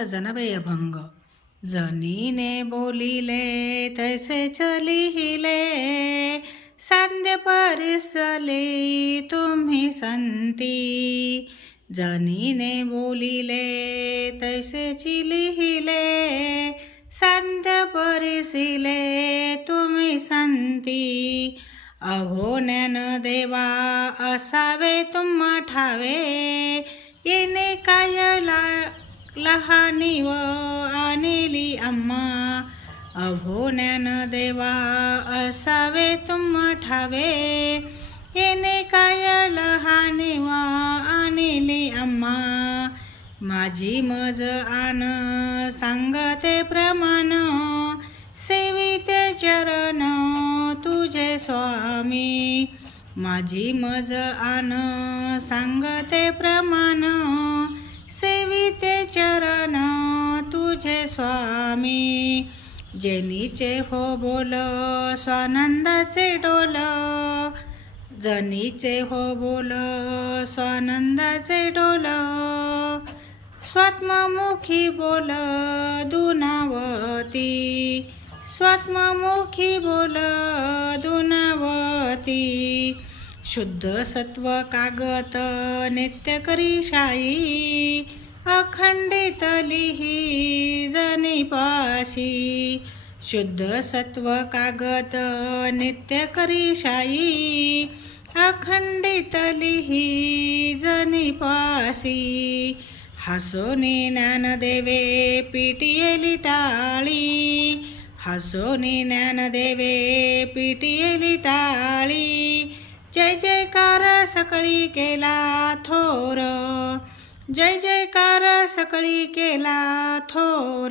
संत जनबे अभंग. जनीने बोलिले तैसे चलिहिले, सांध्य परिसले तुम्ही संती. जनीने बोलिले तैसे चिलिहिले, सांध्य परिसिले तुम्ही संती. अहो ज्ञानदेवा असावे तुम्हा ठावे, येणे काय लहानी व आणली आम्हा. अहो ज्ञानदेवा असावे तुम्हा ठावे, येणे काय लहानी व आणली आम्हा. माझी मज आन सांगते प्रमाण, सेविते चरण तुझे स्वामी. माझी मज आन सांगते प्रमाण, सेविते चरण तुझे स्वामी. जेनीचे हो बोल स्वानंदाचे डोल, जनीचे हो बोल स्वानंदाचे डोल. स्वात्ममुखी बोल दुनावती, स्वात्ममुखी बोल दुनावती. शुद्ध सत्व कागत नित्य करी शाई, अखंडित लिही जनिपाशी. शुद्ध सत्व कागद नित्य करी शाई, अखंडित लिही जनिपाशी. हसोनी ज्ञानदेवे पिटियेली टाळी, हसोनी ज्ञानदेवे पिटियेली टाळी. जय जयकार सकळी केला थोर, जय जयकार सकळी केला थोर.